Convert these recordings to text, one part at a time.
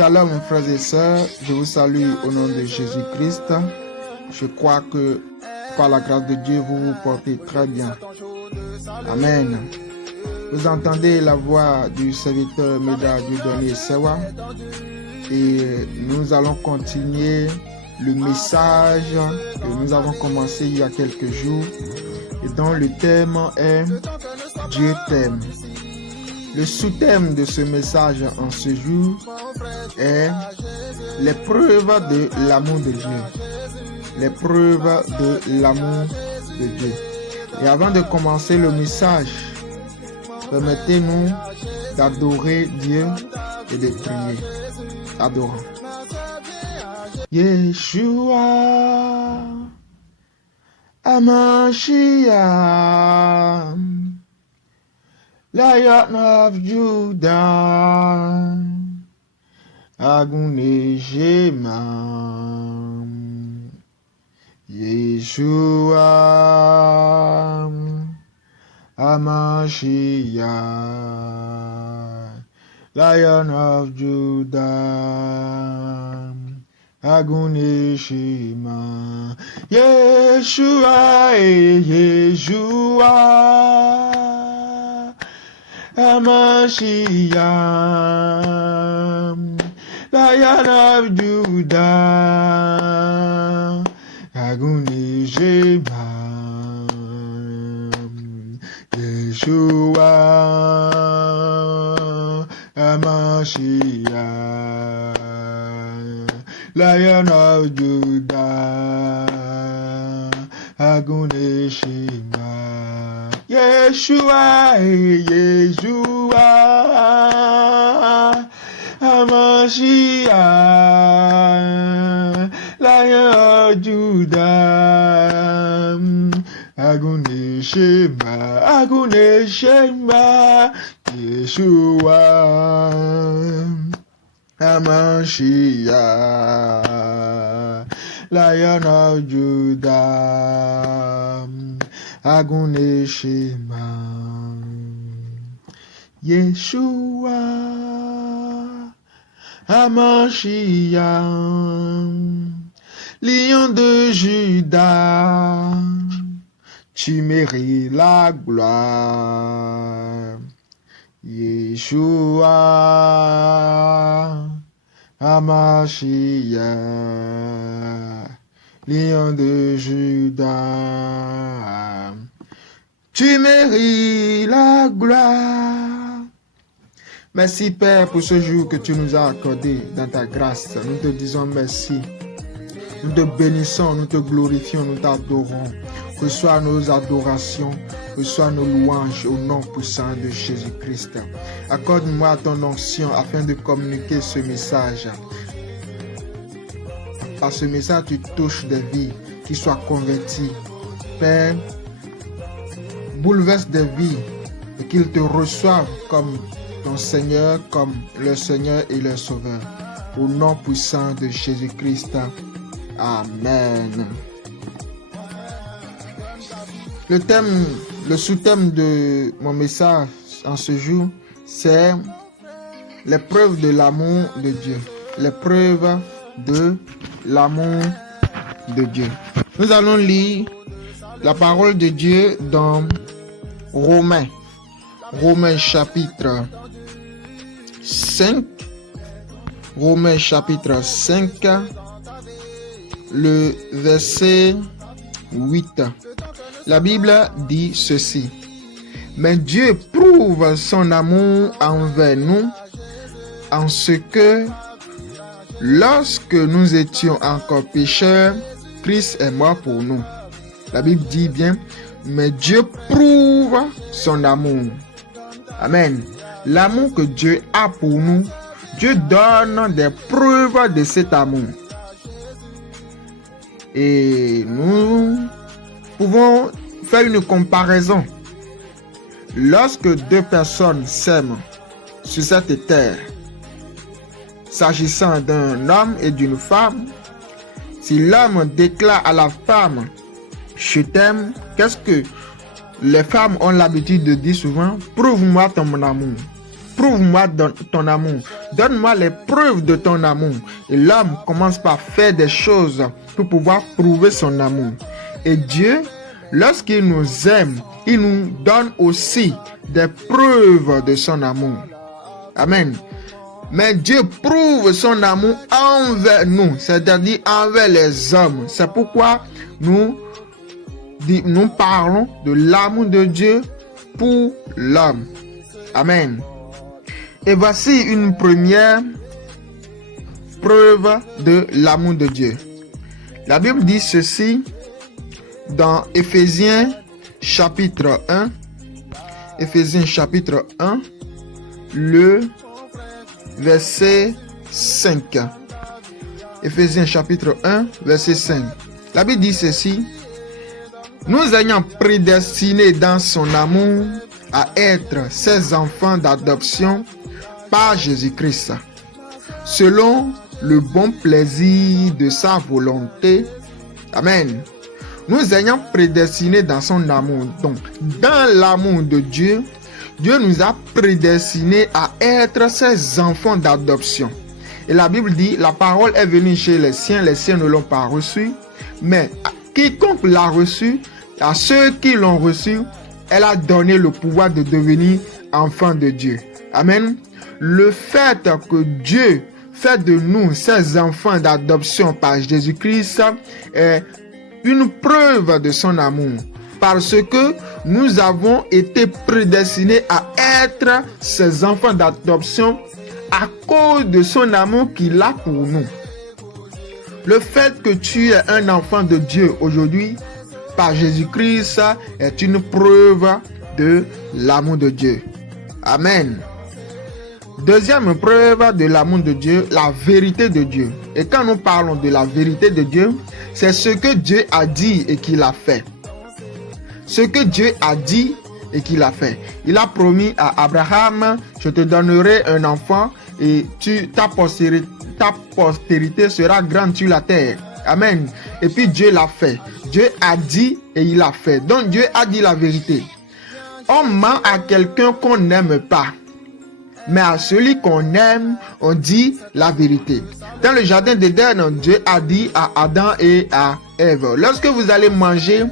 Shalom frères et sœurs, je vous salue au nom de Jésus-Christ. Je crois que par la grâce de Dieu, vous vous portez très bien. Amen. Vous entendez la voix du serviteur Meda Dieudonné Sewa et nous allons continuer le message que nous avons commencé il y a quelques jours et dont le thème est Dieu t'aime. Le sous-thème de ce message en ce jour est les preuves de l'amour de Dieu. Les preuves de l'amour de Dieu. Et avant de commencer le message, permettez-nous d'adorer Dieu et de prier. Adorons. Yeshua Hamashiach, Lion of Judah, Agune Shema, Yeshua Hamashiach, Lion of Judah, Agune Shema, Yeshua, Yeshua Hamashiach, Lion of Judah, Agune Shema, Yeshua Hamashiach, Lion of Judah, Agune Shema, Yeshua, Yeshua Hamashiach, Lion of Judah, Agune Shema, Agune Shema, Yeshua Hamashiach, Lion of Judah, Agune Shema, Yeshua Hamashiach, Lion de Juda, tu mérites la gloire. Yeshua Hamashiach, Lion de Juda, tu mérites la gloire. Merci Père pour ce jour que tu nous as accordé dans ta grâce. Nous te disons merci. Nous te bénissons, nous te glorifions, nous t'adorons. Reçois nos adorations, reçois nos louanges au nom puissant de Jésus-Christ. Accorde-moi ton onction afin de communiquer ce message. Par ce message, tu touches des vies qui soient converties. Père, bouleverse des vies et qu'ils te reçoivent comme ton Seigneur, comme leur Seigneur et leur Sauveur. Au nom puissant de Jésus-Christ. Amen. Le sous-thème de mon message en ce jour, c'est les preuves de l'amour de Dieu. Les preuves de l'amour de Dieu. Nous allons lire la parole de Dieu dans Romains chapitre 5. Romains chapitre 5, le verset 8. La Bible dit ceci: mais Dieu prouve son amour envers nous en ce que, lorsque nous étions encore pécheurs, Christ est mort pour nous. La Bible dit bien, mais Dieu prouve son amour. Amen. L'amour que Dieu a pour nous, Dieu donne des preuves de cet amour. Et nous pouvons faire une comparaison. Lorsque deux personnes s'aiment sur cette terre, s'agissant d'un homme et d'une femme, si l'homme déclare à la femme « je t'aime », qu'est-ce que les femmes ont l'habitude de dire souvent? « Prouve-moi ton amour ». prouve-moi ton amour. Donne-moi les preuves de ton amour. Et l'homme commence par faire des choses pour pouvoir prouver son amour. Et Dieu, lorsqu'il nous aime, il nous donne aussi des preuves de son amour. Amen. Mais Dieu prouve son amour envers nous, c'est-à-dire envers les hommes. C'est pourquoi nous parlons de l'amour de Dieu pour l'homme. Amen. Et voici une première preuve de l'amour de Dieu. La Bible dit ceci dans Éphésiens chapitre 1. Éphésiens chapitre 1, le verset 5. Éphésiens chapitre 1, verset 5. La Bible dit ceci. Nous ayant prédestinés dans son amour à être ses enfants d'adoption par Jésus-Christ, selon le bon plaisir de sa volonté. Amen. Nous ayant prédestinés dans son amour. Donc, dans l'amour de Dieu, Dieu nous a prédestinés à être ses enfants d'adoption. Et la Bible dit, la parole est venue chez les siens ne l'ont pas reçue. Mais quiconque l'a reçue, à ceux qui l'ont reçue, elle a donné le pouvoir de devenir enfants de Dieu. Amen. Le fait que Dieu fait de nous ses enfants d'adoption par Jésus-Christ est une preuve de son amour. Parce que nous avons été prédestinés à être ses enfants d'adoption à cause de son amour qu'il a pour nous. Le fait que tu es un enfant de Dieu aujourd'hui, par Jésus-Christ, est une preuve de l'amour de Dieu. Amen. Deuxième preuve de l'amour de Dieu, la vérité de Dieu. Et quand nous parlons de la vérité de Dieu, c'est ce que Dieu a dit et qu'il a fait. Ce que Dieu a dit et qu'il a fait. Il a promis à Abraham, je te donnerai un enfant et ta postérité sera grande sur la terre. Amen. Et puis Dieu l'a fait. Dieu a dit et il a fait. Donc Dieu a dit la vérité. On ment à quelqu'un qu'on n'aime pas. Mais à celui qu'on aime, on dit la vérité. Dans le jardin d'Éden, Dieu a dit à Adam et à Ève, lorsque vous allez manger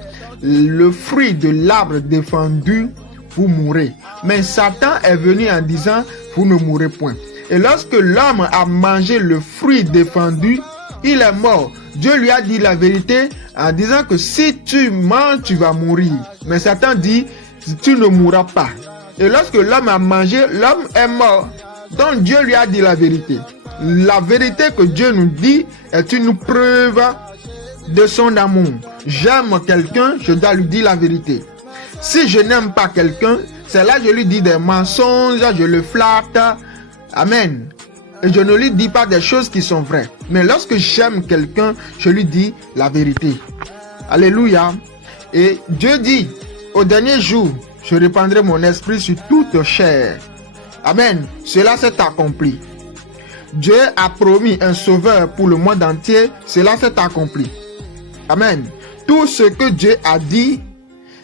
le fruit de l'arbre défendu, vous mourrez. Mais Satan est venu en disant, vous ne mourrez point. Et lorsque l'homme a mangé le fruit défendu, il est mort. Dieu lui a dit la vérité en disant que si tu manges, tu vas mourir. Mais Satan dit, tu ne mourras pas. Et lorsque l'homme a mangé, l'homme est mort. Donc Dieu lui a dit la vérité. La vérité que Dieu nous dit est une preuve de son amour. J'aime quelqu'un, je dois lui dire la vérité. Si je n'aime pas quelqu'un, c'est là que je lui dis des mensonges, je le flatte. Amen. Et je ne lui dis pas des choses qui sont vraies. Mais lorsque j'aime quelqu'un, je lui dis la vérité. Alléluia. Et Dieu dit, au dernier jour, je répandrai mon esprit sur toute chair. Amen. Cela s'est accompli. Dieu a promis un sauveur pour le monde entier. Cela s'est accompli. Amen. Tout ce que Dieu a dit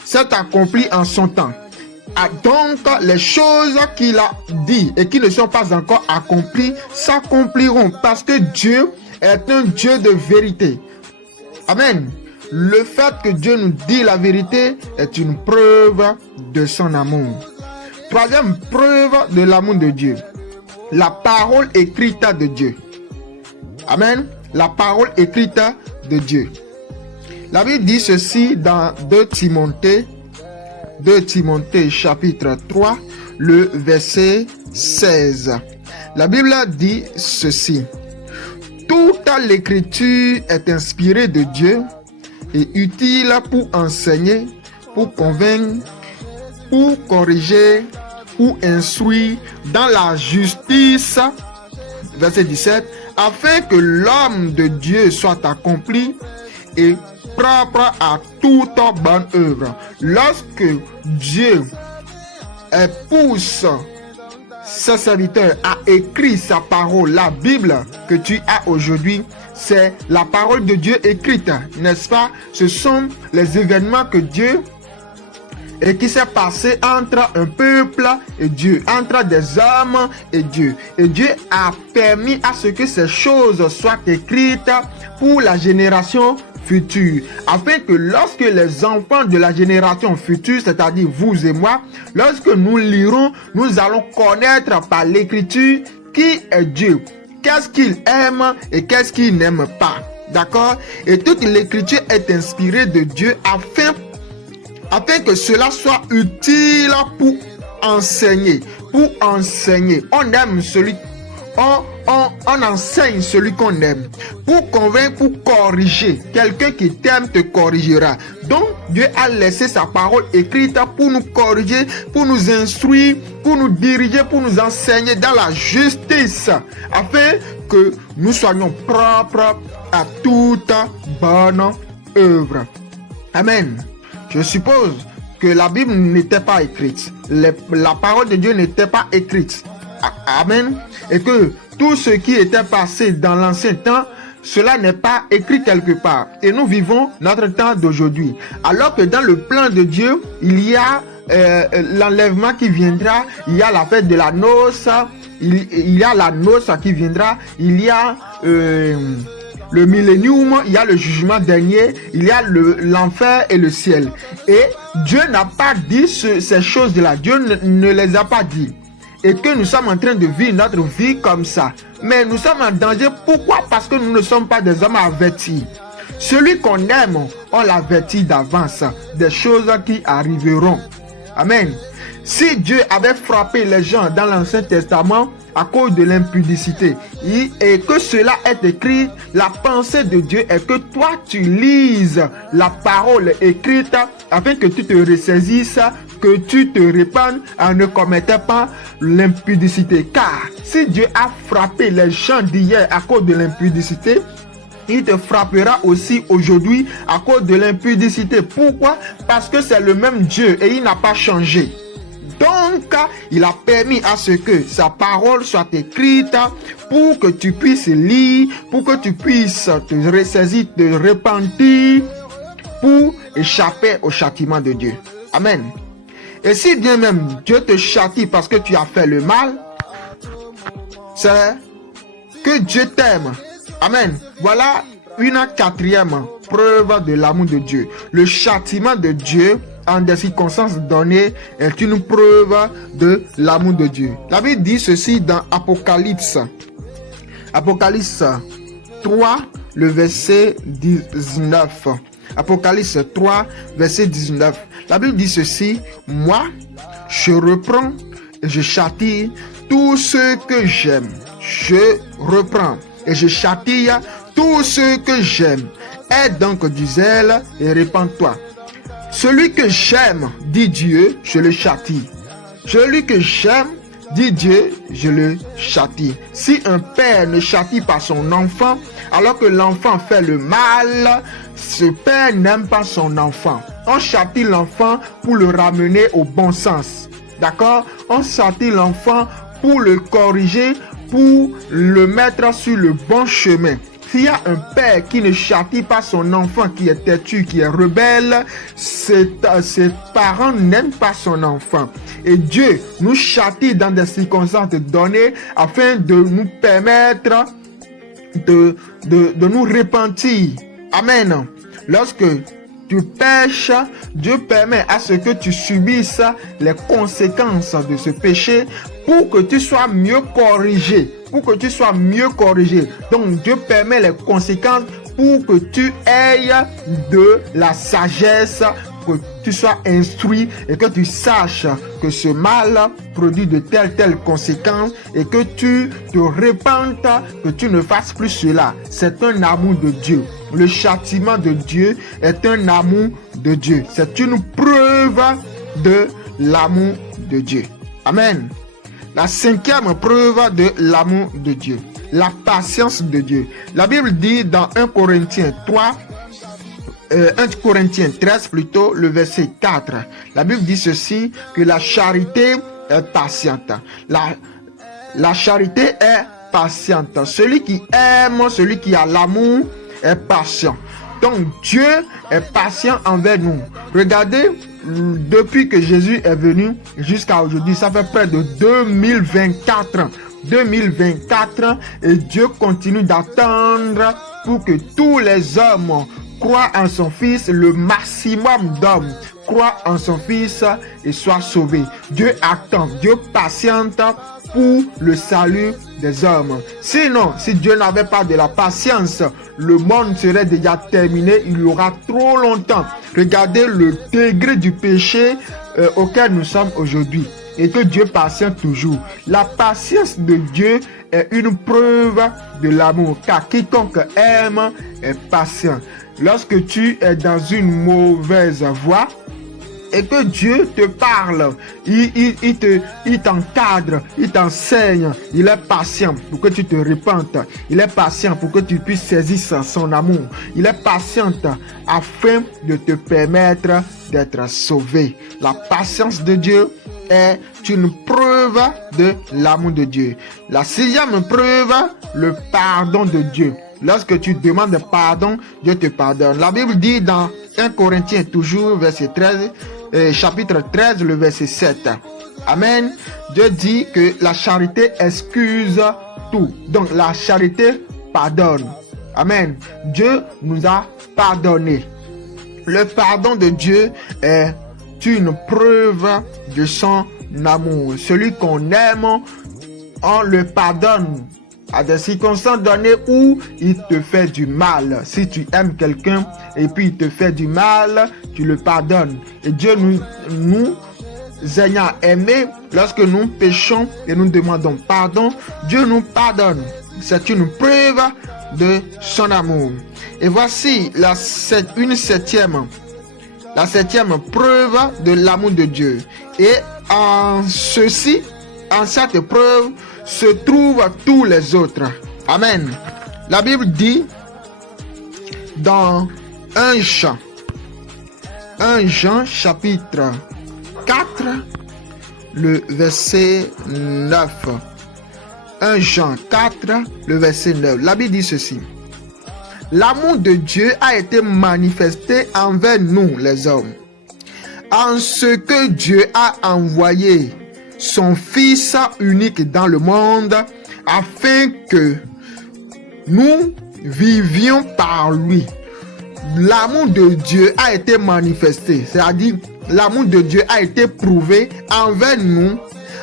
s'est accompli en son temps. Donc, les choses qu'il a dit et qui ne sont pas encore accomplies s'accompliront parce que Dieu est un Dieu de vérité. Amen. Le fait que Dieu nous dit la vérité est une preuve de son amour. Troisième preuve de l'amour de Dieu, la parole écrite de Dieu. Amen. La parole écrite de Dieu. La Bible dit ceci dans 2 Timothée chapitre 3, le verset 16. La Bible dit ceci. Toute l'écriture est inspirée de Dieu et utile pour enseigner, pour convaincre, pour corriger, pour instruire dans la justice. Verset 17. Afin que l'homme de Dieu soit accompli et propre à toute bonne œuvre. Lorsque Dieu pousse ses serviteurs à écrire sa parole, la Bible que tu as aujourd'hui, c'est la parole de Dieu écrite, n'est-ce pas? Ce sont les événements que Dieu et qui s'est passé entre un peuple et Dieu, entre des hommes et Dieu. Et Dieu a permis à ce que ces choses soient écrites pour la génération future, afin que lorsque les enfants de la génération future, c'est-à-dire vous et moi, lorsque nous lirons, nous allons connaître par l'écriture qui est Dieu, qu'est-ce qu'il aime et qu'est-ce qu'il n'aime pas. D'accord? Et toute l'écriture est inspirée de Dieu afin que cela soit utile pour enseigner. Pour enseigner. On aime celui on enseigne celui qu'on aime. Pour convaincre, pour corriger. Quelqu'un qui t'aime te corrigera. Donc, Dieu a laissé sa parole écrite pour nous corriger, pour nous instruire, pour nous diriger, pour nous enseigner dans la justice, afin que nous soyons propres à toute bonne œuvre. Amen. Je suppose que la Bible n'était pas écrite. La parole de Dieu n'était pas écrite. Amen. Et que tout ce qui était passé dans l'ancien temps, cela n'est pas écrit quelque part. Et nous vivons notre temps d'aujourd'hui. Alors que dans le plan de Dieu, il y a l'enlèvement qui viendra, il y a la fête de la noce, il y a la noce qui viendra, il y a le millénium, il y a le jugement dernier, il y a l'enfer et le ciel. Et Dieu n'a pas dit ces choses-là. Dieu ne les a pas dit. Et que nous sommes en train de vivre notre vie comme ça. Mais nous sommes en danger. Pourquoi? Parce que nous ne sommes pas des hommes avertis. Celui qu'on aime, on l'avertit d'avance des choses qui arriveront. Amen. Si Dieu avait frappé les gens dans l'Ancien Testament à cause de l'impudicité et que cela est écrit, la pensée de Dieu est que toi tu lises la parole écrite afin que tu te ressaisisses, que tu te répandes en ne commettant pas l'impudicité. Car si Dieu a frappé les gens d'hier à cause de l'impudicité, il te frappera aussi aujourd'hui à cause de l'impudicité. Pourquoi? Parce que c'est le même Dieu et il n'a pas changé. Donc, il a permis à ce que sa parole soit écrite pour que tu puisses lire, pour que tu puisses te ressaisir, te repentir, pour échapper au châtiment de Dieu. Amen. Et si bien même Dieu te châtie parce que tu as fait le mal, c'est que Dieu t'aime. Amen. Voilà une quatrième preuve de l'amour de Dieu. Le châtiment de Dieu en des circonstances données est une preuve de l'amour de Dieu. La Bible dit ceci dans Apocalypse. Apocalypse 3, le verset 19. Apocalypse 3, verset 19. La Bible dit ceci: moi, je reprends et je châtie tous ceux que j'aime. Je reprends et je châtie tous ceux que j'aime. Aie donc du zèle et répands-toi. Celui que j'aime, dit Dieu, je le châtie. Celui que j'aime, dit Dieu, je le châtie. Si un père ne châtie pas son enfant, alors que l'enfant fait le mal, ce père n'aime pas son enfant. On châtie l'enfant pour le ramener au bon sens. D'accord? On châtie l'enfant pour le corriger, pour le mettre sur le bon chemin. S'il y a un père qui ne châtie pas son enfant, qui est têtu, qui est rebelle, ses parents n'aiment pas son enfant. Et Dieu nous châtie dans des circonstances données afin de nous permettre de nous repentir. Amen. Lorsque tu pêches, Dieu permet à ce que tu subisses les conséquences de ce péché pour que tu sois mieux corrigé. Donc Dieu permet les conséquences pour que tu aies de la sagesse, que tu sois instruit et que tu saches que ce mal produit de telles conséquences et que tu te répandes, que tu ne fasses plus cela. C'est un amour de Dieu. Le châtiment de Dieu est un amour de Dieu. C'est une preuve de l'amour de Dieu. Amen. La cinquième preuve de l'amour de Dieu, la patience de Dieu. La Bible dit dans 1 Corinthiens 13 plutôt, le verset 4. La Bible dit ceci, que la charité est patiente. La charité est patiente. Celui qui aime, celui qui a l'amour est patient. Donc Dieu est patient envers nous. Regardez, depuis que Jésus est venu jusqu'à aujourd'hui, ça fait près de 2024 ans. 2024 ans et Dieu continue d'attendre pour que tous les hommes croient en son Fils, le maximum d'hommes croient en son Fils et soient sauvés. Dieu attend, Dieu patiente pour le salut des hommes. Sinon, si Dieu n'avait pas de la patience, le monde serait déjà terminé, il y aura trop longtemps. Regardez le degré du péché auquel nous sommes aujourd'hui. Et que Dieu patiente toujours. La patience de Dieu est une preuve de l'amour, car quiconque aime est patient. Lorsque tu es dans une mauvaise voie et que Dieu te parle, il t'encadre, il t'enseigne, il est patient pour que tu te repentes, il est patient pour que tu puisses saisir son amour, il est patient afin de te permettre d'être sauvé. La patience de Dieu est une preuve de l'amour de Dieu. La 6e preuve, le pardon de Dieu. Lorsque tu demandes pardon, Dieu te pardonne. La Bible dit dans 1 Corinthiens, toujours verset 13, chapitre 13, le verset 7. Amen. Dieu dit que la charité excuse tout. Donc la charité pardonne. Amen. Dieu nous a pardonné. Le pardon de Dieu est une preuve de son amour. Celui qu'on aime, on le pardonne à des circonstances données où il te fait du mal. Si tu aimes quelqu'un et puis il te fait du mal, tu le pardonnes. Et Dieu nous ayant aimés, lorsque nous péchons et nous demandons pardon, Dieu nous pardonne. C'est une preuve de son amour. Et voici la septième preuve de l'amour de Dieu. Et en cette preuve se trouvent tous les autres. Amen. La Bible dit dans 1 Jean chapitre 4, le verset 9. 1 Jean 4, le verset 9. La Bible dit ceci. L'amour de Dieu a été manifesté envers nous, les hommes, en ce que Dieu a envoyé son Fils unique dans le monde, afin que nous vivions par lui. L'amour de Dieu a été manifesté, c'est-à-dire l'amour de Dieu a été prouvé envers nous,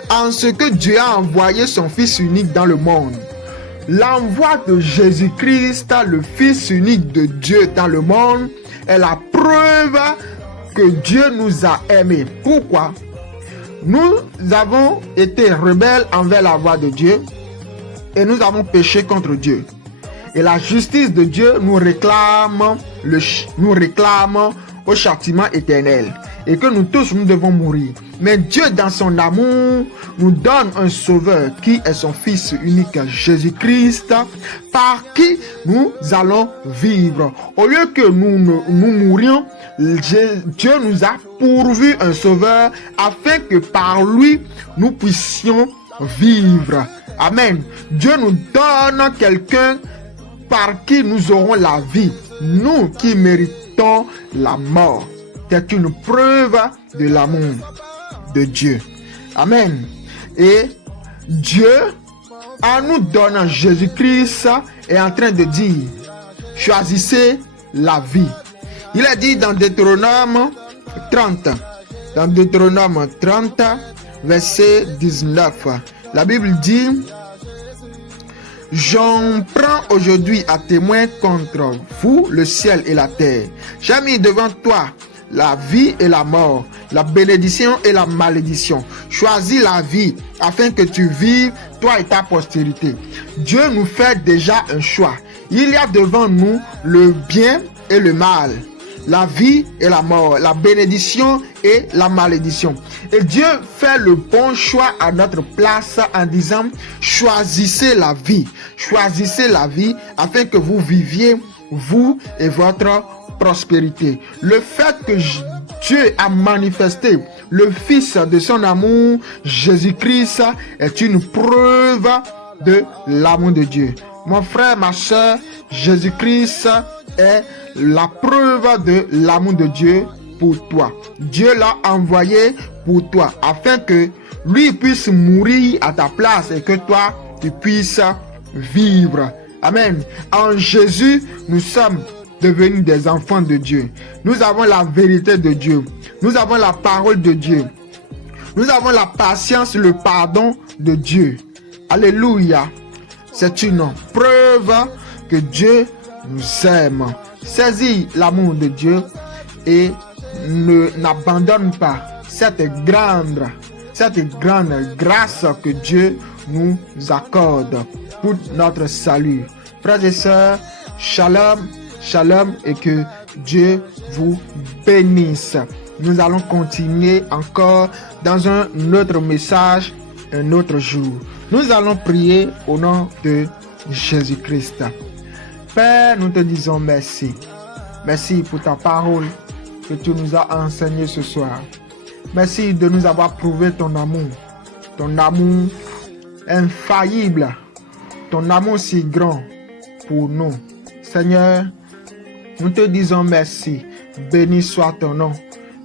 en ce que Dieu a envoyé son Fils unique dans le monde. L'envoi de Jésus-Christ, le Fils unique de Dieu dans le monde, est la preuve que Dieu nous a aimés. Pourquoi? Nous avons été rebelles envers la voix de Dieu et nous avons péché contre Dieu. Et la justice de Dieu nous réclame au châtiment éternel. Et que nous tous, nous devons mourir. Mais Dieu, dans son amour, nous donne un sauveur qui est son Fils unique, Jésus-Christ, par qui nous allons vivre. Au lieu que nous mourions, Dieu nous a pourvu un sauveur afin que par lui, nous puissions vivre. Amen. Dieu nous donne quelqu'un par qui nous aurons la vie. Nous qui méritons la mort. C'est une preuve de l'amour de Dieu. Amen. Et Dieu, en nous donnant Jésus-Christ, est en train de dire, choisissez la vie. Il a dit dans Deutéronome 30, verset 19, la Bible dit, j'en prends aujourd'hui à témoin contre vous le ciel et la terre. J'ai mis devant toi la vie et la mort, la bénédiction et la malédiction. Choisis la vie afin que tu vives, toi et ta postérité. Dieu nous fait déjà un choix. Il y a devant nous le bien et le mal, la vie et la mort, la bénédiction et la malédiction. Et Dieu fait le bon choix à notre place en disant, choisissez la vie afin que vous viviez, vous et votre prospérité. Le fait que Dieu a manifesté le Fils de son amour, Jésus-Christ, est une preuve de l'amour de Dieu. Mon frère, ma soeur, Jésus-Christ est la preuve de l'amour de Dieu pour toi. Dieu l'a envoyé pour toi afin que lui puisse mourir à ta place et que toi, tu puisses vivre. Amen. En Jésus, nous sommes devenus des enfants de Dieu. Nous avons la vérité de Dieu. Nous avons la parole de Dieu. Nous avons la patience, le pardon de Dieu. Alléluia. C'est une preuve que Dieu nous aime. Saisis l'amour de Dieu et n'abandonne pas cette grande grâce que Dieu nous accorde pour notre salut. Frères et sœurs, shalom, shalom et que Dieu vous bénisse. Nous allons continuer encore dans un autre message, un autre jour. Nous allons prier au nom de Jésus-Christ. Père, nous te disons merci. Merci pour ta parole que tu nous as enseignée ce soir. Merci de nous avoir prouvé ton amour infaillible, ton amour si grand pour nous. Seigneur, nous te disons merci. Béni soit ton nom,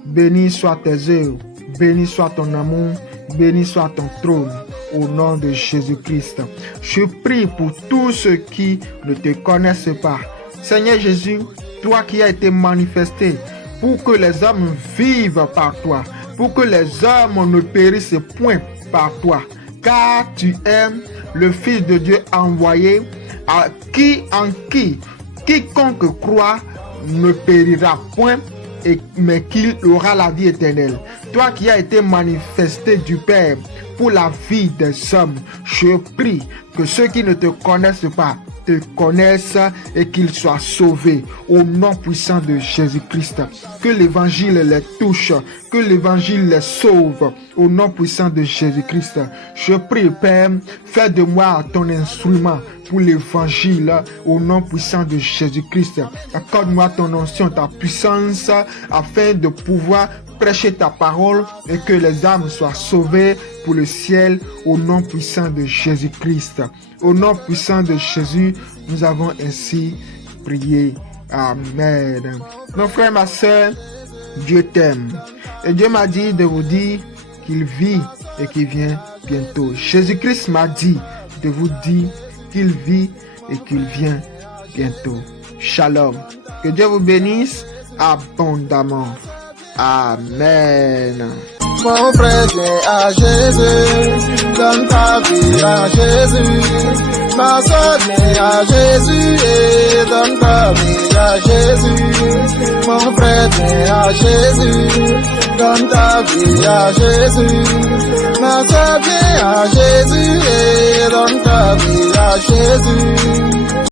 béni soit tes œuvres, béni soit ton amour, béni soit ton trône. Au nom de Jésus-Christ, je prie pour tous ceux qui ne te connaissent pas. Seigneur Jésus, toi qui as été manifesté pour que les hommes vivent par toi, pour que les hommes ne périssent point par toi, car tu es le Fils de Dieu envoyé, quiconque croit ne périra point, mais qu'il aura la vie éternelle. Toi qui as été manifesté du Père pour la vie des hommes, je prie que ceux qui ne te connaissent pas te connaissent et qu'ils soient sauvés au nom puissant de Jésus-Christ. Que l'évangile les touche, que l'évangile les sauve au nom puissant de Jésus-Christ. Je prie, Père, fais de moi ton instrument pour l'évangile au nom puissant de Jésus-Christ. Accorde-moi ton onction, ta puissance afin de pouvoir prêcher ta parole et que les âmes soient sauvées pour le ciel au nom puissant de Jésus-Christ. Au nom puissant de Jésus, nous avons ainsi prié. Amen. Mon frère, ma soeur, Dieu t'aime. Et Dieu m'a dit de vous dire qu'il vit et qu'il vient bientôt. Jésus-Christ m'a dit de vous dire qu'il vit et qu'il vient bientôt. Shalom. Que Dieu vous bénisse abondamment. Amen. Mon frère, viens à Jésus, donne ta vie à Jésus. Ma soeur, viens à Jésus et donne ta vie à Jésus. Mon frère, viens à Jésus, donne ta vie à Jésus. Ma soeur, viens à Jésus et donne ta vie à Jésus.